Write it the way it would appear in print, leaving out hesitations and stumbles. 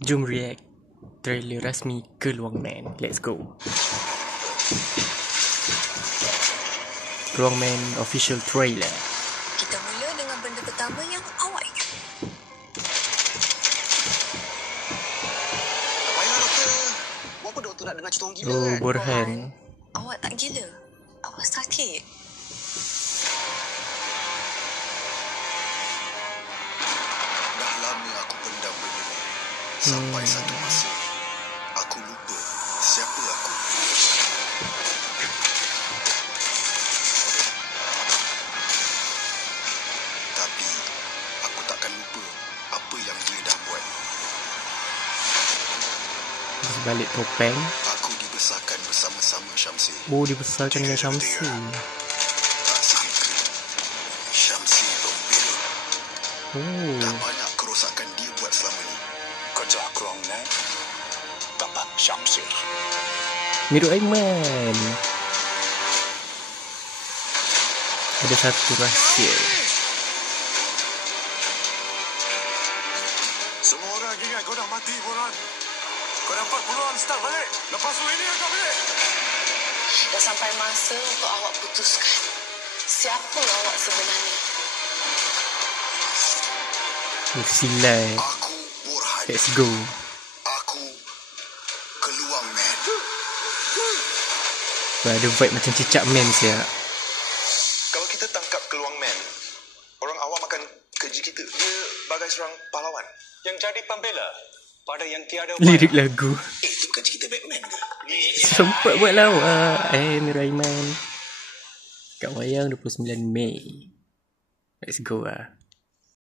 Jom react trailer rasmi Keluang Man. Let's go. Keluang Man official trailer. Kita mula dengan benda pertama yang awak ingat. Tak payah doktor. Buat apa doktor nak dengar cerita orang gila Oh, kan? Burhan. Awak tak gila. Awak sakit. Dah lama aku pendam benda ni. Sampai satu masa, aku lupa siapa aku. Tapi, aku takkan lupa apa yang dia dah buat. Balik topeng. Aku dibesarkan bersama-sama Syamsi. Oh, dibesarkan dengan Syamsi. Tak sangka, Syamsi pembela. Oh, Dah banyak kerosakan dia buat selama ni. Kerja Keluang Man dapat Syamsi. Mirip Aiman. Ada satu rahsia. Semua orang ingat kau dah mati, Burhan. Kau dapat peluang start balik. Lepas tu ini kau balik. Dah sampai masa untuk awak putuskan siapa awak sebenarnya. Silai. Aku Burhan. Let's go. Aku Keluang Man. Ada vibe macam cicak man siap. Kalau kita tangkap Keluang Man, orang awam akan keji kita. Dia bagai seorang pahlawan. Yang jadi pembela pada yang tiada Lirik lagu. Itu bukan cerita Batman ke? Sempat buat lawak. Mirip Aiman. Kat wayang 29 Mei. Let's go lah.